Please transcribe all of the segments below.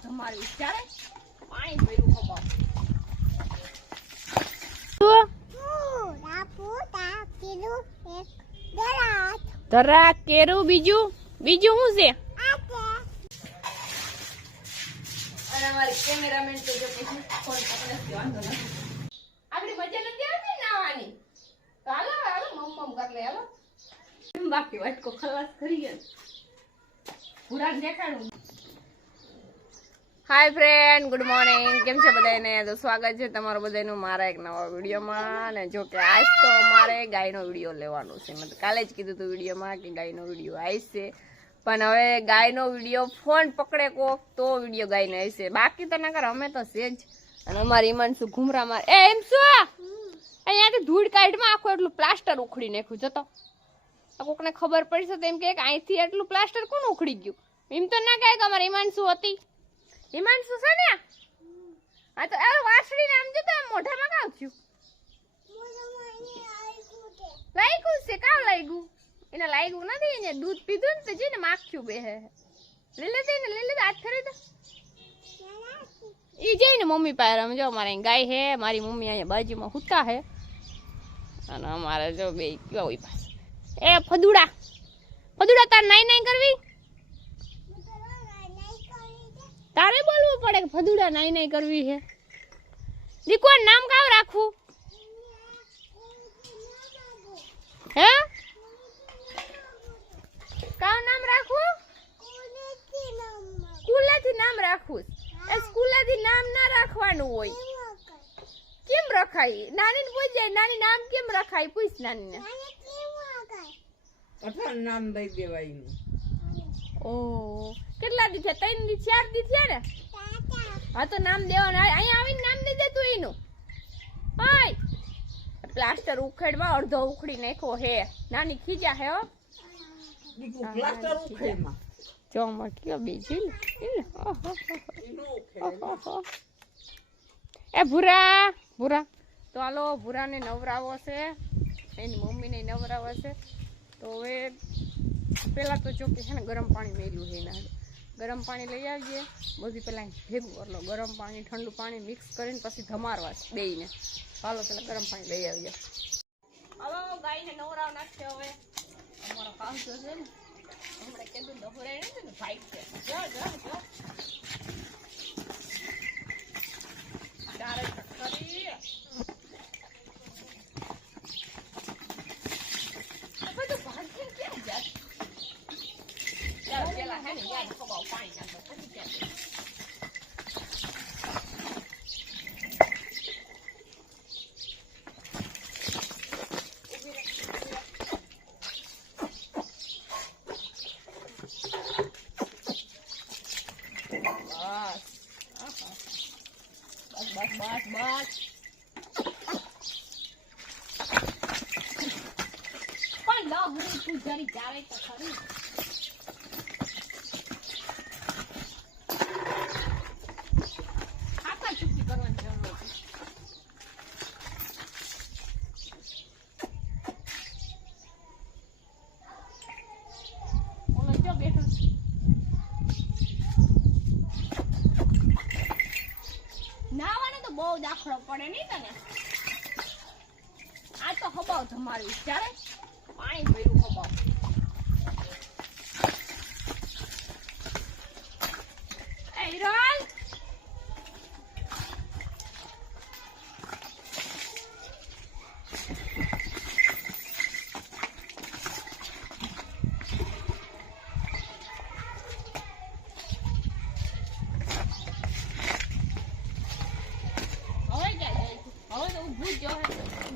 તમારી ત્યારે પાણી ભર્યું ખબાવ ધરા કેરું બીજું બીજું શું છે અને અમારી કેમેરામેન તો જો કે ફોન પકડે છે વાંધો નથી આપણી મજા નથી આવતી નાવાની તો હાલો હાલો મમ કર લે હાલો બાકી વાટકો ખલાસ કરી ગયા પૂરા દેખાડું હાય ફ્રેન્ડ ગુડ મોર્નિંગ કેમ છે બધાને તો સ્વાગત છે તમારું બધાનું મારા એક નવા વિડીયોમાં અને જો કે આજ તો અમારે ગાયનો વિડીયો લેવાનો છે મેં કાલે જ કીધું હતું વિડીયોમાં કે ગાયનો વિડીયો આવશે પણ હવે ગાયનો વિડીયો ફોન પકડે કોક તો વિડીયો ગાયનો આવશે બાકી તો નકર અમે તો છે જ અને અમારી ઈમાનસુ ઘુમરા મારે એ એમ શું અહીંયાથી ધૂળ કાઢમાં આખું એટલું પ્લાસ્ટર ઉખડી નાખ્યું જતો કોકને ખબર પડશે તો એમ કે અહીંથી એટલું પ્લાસ્ટર કોણ ઉખડી ગયું એમ તો ના કહે કે અમારી ઈમાનસુ હતી ઈમાનસુ છે ને હા તો એ વાસળી નામ જતો એમ મોઢામાં કાવ થયું લાગ્યું છે કાવ લાગ્યું એને લાગ્યું નથી એને દૂધ પીધું ને તો જઈને માખ્યું બે હે લીલે હાથ ફેરી દે ઈ જઈને મમ્મી પાસે રમજો અમારે ગાય હે મારી મમ્મી અહીંયા બાજુમાં હુતા હે અને અમારે જો બે ગયો પાસે એ ફદુડા તાર નાઈ કરવી તારે બોલવું પડે કે ફદુડા નાઈ કરવી છે દીકો નામ કાવ રાખવું હે કાવ નામ રાખવું સ્કૂલેથી નામ રાખવું એ સ્કૂલેથી નામ ના રાખવાનું હોય કેમ રખાય નાની પૂછ જાય નાની નામ કેમ રખાય પૂછ નાની ને નામ દઈ દેવાય ઓ કેટલા દી થયા 3 દી 4 દી થયા ને હા તો નામ દેવાનું અહીંયા આવીને નામ દઈ દે તું એનું હાય પ્લાસ્ટર ઉખેડમાં અડધો ઉખડી નાખ્યો હે નાની ખીજા હે હો પ્લાસ્ટર ઉખેડમાં જો મટક્યો બીજી એ ભૂરા તો હાલો ભૂરાને નવરાવો છે એની મમ્મીને નવરાવો છે તો હવે પેલા તો ચોખ્ખી છે ને ગરમ પાણી મેલ્યું છે એના ગરમ પાણી લઈ આવીએ બધી પેલા ભેગું કરી લો ગરમ પાણી ઠંડુ પાણી મિક્સ કરીને પછી ધમારવા બેયને ચાલો પેલા ગરમ પાણી લઈ આવીએ હવે ગાયને નવરાવ નાખશે હવે અમારો કાવસો છે ને હમણાં કીધું દફરાય નથી ને ભાઈ છે જો ડારે કરી બધું ભાગી ક્યાં જાય ચાલો પેલા હે ને યાદ ખબાવ પાણી નાખો પછી ક્યાં બસ પણ લહરી તું જરી ચાલે તો ખરી આખા ચૂકી કરવાની જરૂર નથી ઓલો જો બેઠો નાવાનો તો બહુ દાખલો પડે નહીં તને આ તો ખબાવ તમારી ત્યારે પાણી ભર્યું ખબાવ એ હિરોલ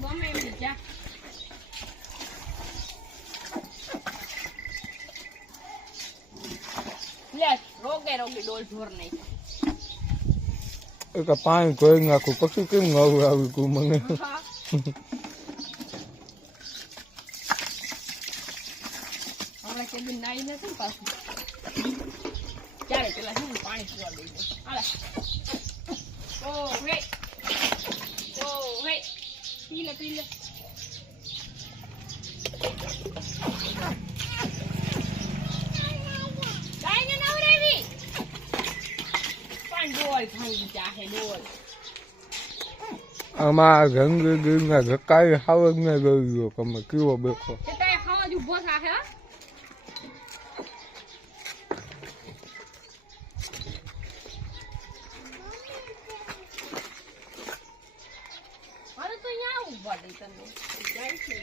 ગમે એમ જા લે રોગે ડોલ ઢોર નહીં એક પાણી કોઈ નાખું પછી કેમ આવું આવી મને હમણાં કેબિન નાઈ નથી પાછું ત્યારે પેલા છે ને પાણી પીવા દઈ દો હાલે ઓ હે પી લે ગાયને નવરાવી ડોલ ભાંગી જાહે ડોલ. આમાં ગંગા ઘકાઈ હાવગ ને ગયો તમે કેવો બેઠો તે તાય ખાવા જ ઊભો થાહે હો. અરે તો અહીંયા ઊભા દે તને જાય છે.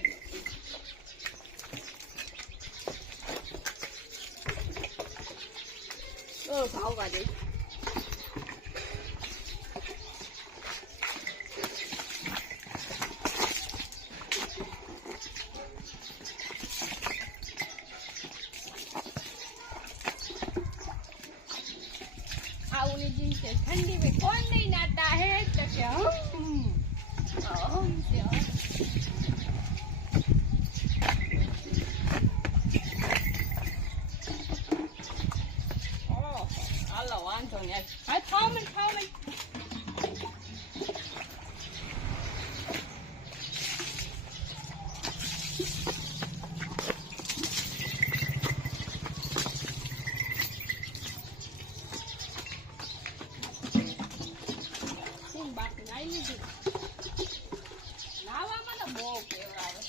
ઓ ભાવવા દે. आउली दिन से ठंडी में कौन नहीं नहाता है तो क्या हेलो वांचो ने हाय खाओ में બાકી નાઈ લીધી નાવામાં તો બહુ કેવડાવે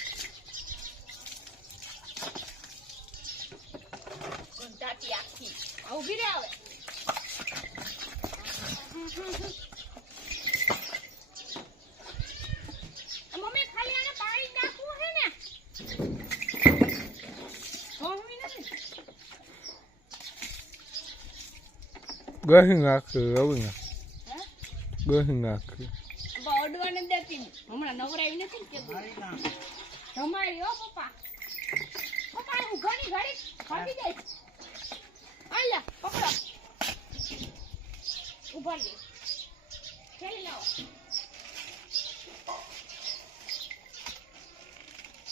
ગુંજાતી આખી ઊભી રે આવે. મમ્મી ખાલી આને પાણી નાખવું હે ને મમ્મી નથી ગહી નાખે રવિના ગહી નાખે બોડવાને દેતી હમણાં નવરાવી નથી કે તમારી હો પપ્પા હું ઘણી ઘડી ભાગી જાય. આલા પકડો ઉભા દે ખેલી લાવો.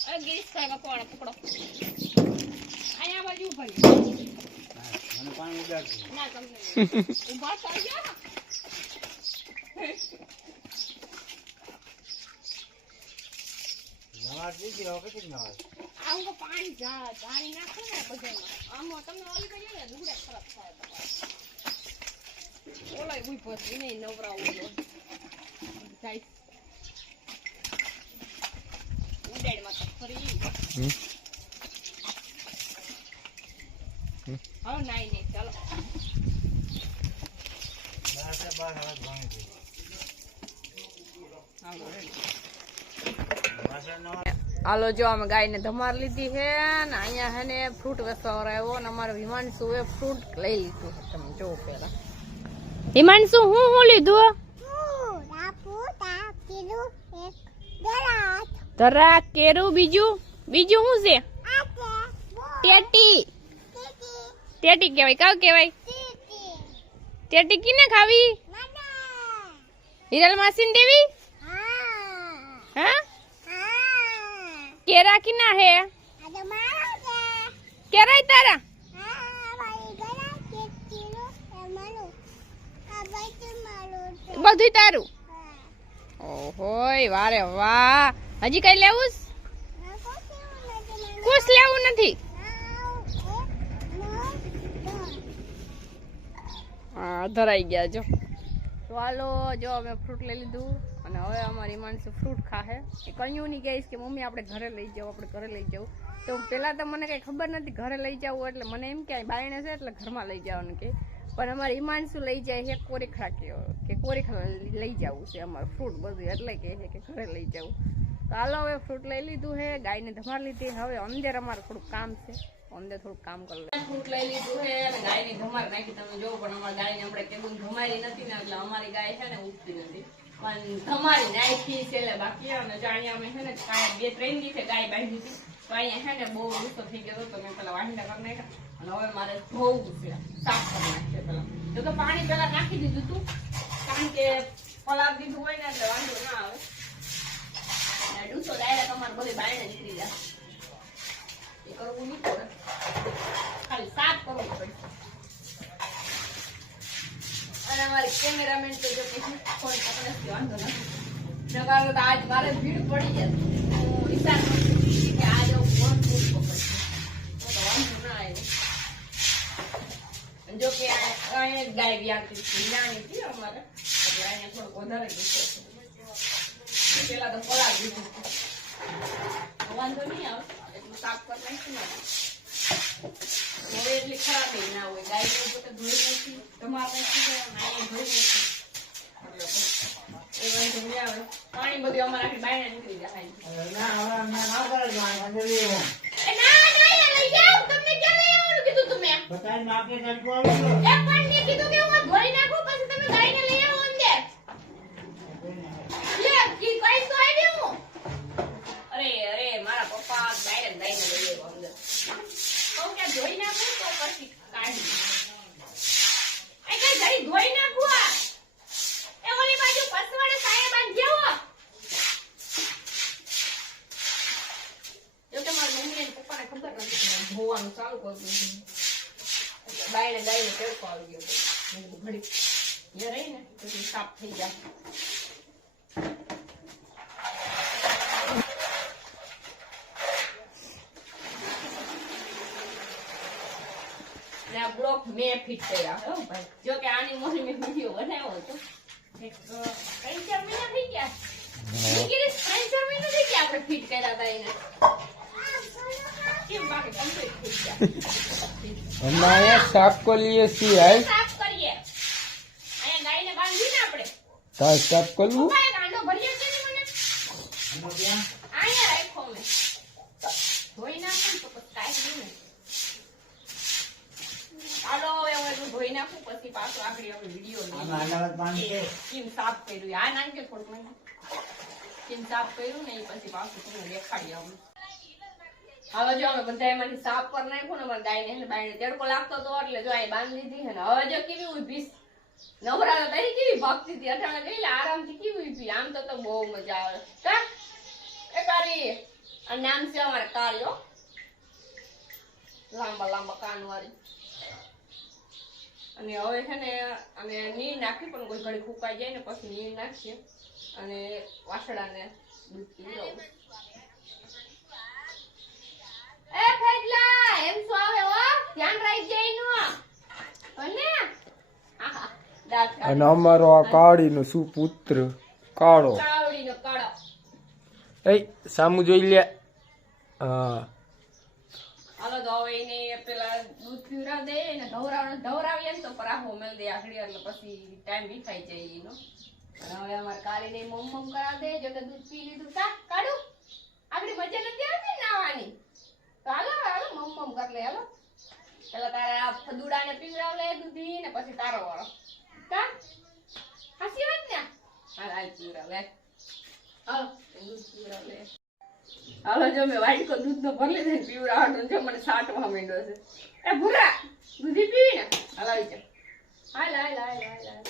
અરે ગીરીશ કાકા કોણ પકડો અહીંયા બાજુ ઉભા દે મને પાણી ઉડાડ ના તમને ઉભા થઈ ગયા આમ પાણી જાણી નાખો ને બધામાં આમ તમને ઓલી કરી ને લુગડા ખરાબ થાય ઓલા ઉઈ પછી નહીં નવરાવું જાય ઉડાડમાં તો ફરી હવે નાઈ નહીં ચાલો હાલો જો અમે ગાયને ધમાર લીધી છે ને અહીંયા હે ને ફ્રૂટ વેચવા આવ્યો ને અમારે હિમાંશુ એ ફ્રૂટ લઈ લીધું છે. તમે જો પેલા હિમાંશુ હું લીધું તરા કેરું બીજું શું છે ટેટી ટેટી કેવાય કાવ કેવાય ટેટી કીને ખાવી હિરલ માસીન દેવી હા કેરા કિના હે કેરાય તારા બધું તારું ઓહોય વારે વાહ હજી કઈ લેવું કુછ લેવું નથી હા ધરાઈ ગયા જો. તો હાલો જો અમે ફ્રૂટ લઈ લીધું અને હવે અમારી માણસો ફ્રૂટ ખાહે. એ કહ્યું નહીં કહીશ કે મમ્મી આપણે ઘરે લઈ જાવ તો પેલા તો મને કઈ ખબર નથી ઘરે લઈ જવું એટલે મને એમ કે બાયણે છે એટલે ઘરમાં લઈ જવાનું કે પણ અમારે હિમાંશુ લઈ જાય છે કોરીખડા કે કોરીખડા લઈ જવું છે અમારું ફ્રૂટ બધું એટલે કહે છે કે ઘરે લઈ જવું. તો હાલો હવે ફ્રૂટ લઈ લીધું છે ગાયને ધમાર લીધી હવે અંદર અમારે થોડુંક કામ છે અંદર થોડુંક કામ કરી લે. ફ્રૂટ લઈ લીધું છે અને ગાયની ધમાર નાખી તમે જો પણ અમારી ગાયને આપણે કેવું ધમારી નથી ને એટલે અમારી ગાય છે ને ઉગતી નથી પણ ધમારી નાખી છે એટલે બાકી અને જાણ્યા અમે છે ને 2-3 દિવસે ગાય બાંધી હતી તો અહીંયા છે ને બહુ ગુસ્સો થઈ ગયો તો મેં પેલા વાહિંદા કરી નાખ્યા અને હવે મારે ધોવું છે સાફ કરી નાખીએ પેલા જો કે પાણી પેલા નાખી દીધું હતું કારણ કે પલાળ દીધું હોય ને એટલે વાંધો ના આવે ડૂસો ડાયરેક્ટ અમારે બધી બાયણે નીકળી જાય એ કરવું નહીં પડે ખાલી સાફ કરવું પડે. અને અમારી કેમેરામેન તો જો કે ફોન પકડે છે વાંધો નથી નકારો તો આજ મારે ભીડ પડી જાય હું વિચાર કરું કે આજ ફોન ફૂલ પકડશે તો વાંધો ના આવ્યો જો કે અહીંયા ગાય વ્યાતી હતી, નાની હતી અમારે, એટલે અહીંયા થોડુંક વધારે ગુસ્સો છે. પેલા તો પલાળ દીધું હતું. વાંધો નહીં આવે, એટલું સાફ કરી નાખ્યું ને. હવે એટલી ખરાબ ના હોય, ગાય તો ધોઈ નાખી, તમારે અહીંયા ધોઈ નાખી, એ વાંધો નહીં આવે. પાણી બધું અમારે આખી બાયણે નીકળી જાય. અરે મારા પપ્પા બાયણે લઈ આવ્યો અંદર. કહું કે ધોઈ નાખું તો પછી કાઢી ધોઈ નાખું. એ ઓલી બાજુ પસવાડે સાયા બાંધ જેવો. જો કે મારા મમ્મી અને પપ્પાને ખબર નથી, ધોવાનું ચાલુ કરી દીધું. બાયણે ગાયને ટેડકો આવી ગયો. ઘડી એ રહી ને પછી સાફ થઈ જાય. આ બ્લોક મેં ફિટ કર્યા હો ભાઈ. જો કે આની મોરી મેં વિડિયો બનાવ્યો હતો. 3-4 મહિના થઈ ગયા. નીકળી 3-4 મહિના થઈ ગયા આપણે ફિટ કર્યા હતા એને. કેમ બાકી કમ્પ્લીટ થઈ ગયા. અમારે સાફ કરીએ છીએ હાલ. સાફ કરીએ. અહીંયા ગાયને બાંધીને આપણે. તાર સાફ કરવું. ભાઈ ગાંડો ભરીએ છે ને મને. અહીંયા રાખો મેં. ધોઈ નાખું તો પછી કાઈ નહીં. હાલો હવે હું ધોઈ નાખું પછી પાછો આગળ આપણે વિડીયો કેમ સાફ કર્યું. આ નાખજો થોડુંક કેમ સાફ કર્યું ને એ પછી પાછું તમને દેખાડી આવું. હવે જો અમે બધા એમાંથી સાફ કરી નાખ્યું ને અમારે ગાયને બાયણે તેડકો લાગતો હતો એટલે જો અહીં બાંધી દીધી છે ને. હવે જો કેવી ઊભી નવરાતા તારી કેવી ભક્તિ હતી, અઠાણે ગઈ આરામથી કેવી ઊભી. આમ તો બહુ મજા આવે. કા એ કારી આ નામ છે અમારે કાળિયો, લાંબા લાંબા કાન વાળી. અને હવે છે ને અમે નીર નાખી પણ કોઈ ઘડી ફૂંકાઈ જાય ને પછી નીર નાખીએ અને વાસડાને દૂધ પીવડાવું. એ ફેજલા એમ શું આવે હો, ધ્યાન રાખજે એનું. અને આહા દાંત અને અમારો આ કાળીનો સુપુત્ર કાળો. કાવડીનો કાળો. એ સામુ જોઈ લે. હા હાલો તો હવે એને પેલા દૂધ પીવડાવ દે ને ધવરાવીએ ને તો પરાહો મેલ દે આગળ એટલે પછી ટાઈમ વિખાઈ જાય એનો. હવે અમારે કાળીને મમ કરાવ દે. જો કે દૂધ પી લીધું કા કાઢું આગળ મજા નથી આવતી નાવાની. તો હાલો હાલો મમ કર લે. હાલો પેલા તારા ફદુડાને પીવડાવ લે દૂધી ને પછી તારો વાળો કા હાસી વાત ને. હાલ હાલ પીવડાવ લે. હાલો દૂધ પીવડાવ લે. હાલો જો મેં વાટકો દૂધ નો ભરી લીધો પીવડાવવાનું. જો મને સાટવા માંડ્યો છે. એ ભૂરા દૂધી પીવી ને હલાવી જા. હાલ હાલ હાલ હાલ હાલ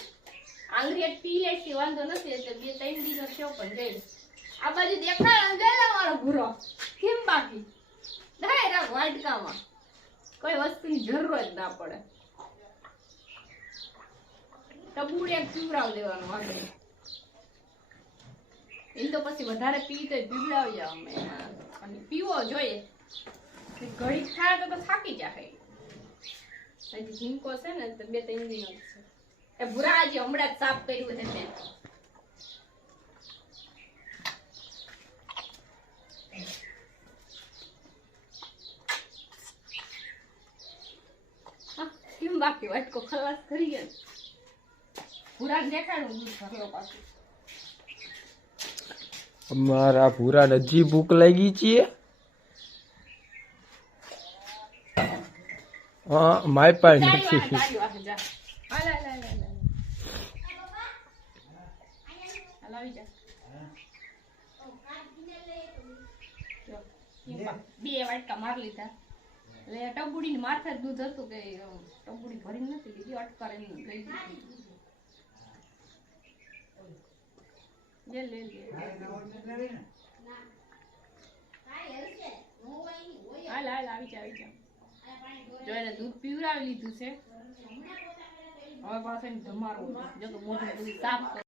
આંગળી પી લે કે વાંધો નથી. એટલે 2-3 દિવસ થયો પણ જઈ આ બાજુ દેખાય અંજેલા મારો ભૂરો કેમ બાકી ડાયરેક્ટ વાટકામાં કોઈ વસ્તુની જરૂર જ ના પડે. ટબુડે પીવડાવ દેવાનું આગળ. એ તો પછી વધારે પી તો પીવડાવી જાવ અમે. અને પીવો જોઈએ. ઘડી થાય તો થાકી જાય. હજી ઝીંકો છે ને તો 2-3 દિનો છે. એ ભૂરા હજી હમણાં જ સાફ કર્યું છે મેં. કેમ બાકી વાટકો ખલાસ કરી ગયા. ભૂરા દેખાડું દૂધ ભરલો પાછું. અમારા પૂરા નજી ભૂખ લાગી છે. હા માય પણ નથી. બે વાટકા માર લીધા. એટલે ટબુડી ની માથે દૂધ હતું કે ટબુડી ભરી નથી લીધી. અટકાર એમ ગઈ દીધી. લે લે લે હાલ હાલ આવી જા આવી જા. જો એને દૂધ પીવડાવી લીધું છે. હવે પાછળ ધમારો જો કે મોઢું બધું સાફ